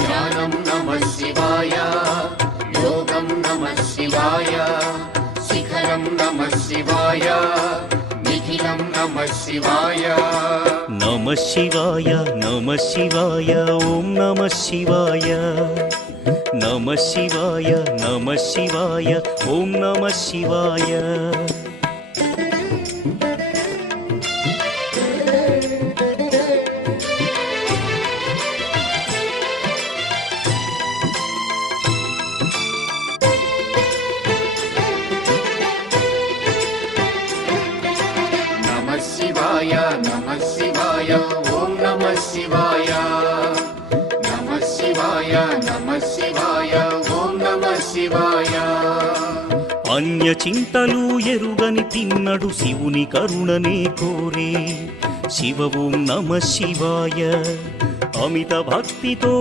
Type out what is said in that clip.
ధ్యానం నమః శివాయ, యోగం నమః శివాయ, శిఖరం నమః శివాయ, నిఖిలం నమః శివాయ. నమః శివాయ నమః శివాయ ఓం నమః శివాయ. నమః శివాయ నమః శివాయ ఓం నమః శివాయ. నమః శివాయ నమః శివాయ ఓం నమః శివాయ. నమః శివాయ నమః శివాయ ఓం నమః శివాయ. అన్య చింతలు ఎరుగని తిన్నడు శివుని కరుణనే కోరే. శివ ఓం నమః శివాయ. అమిత భక్తితో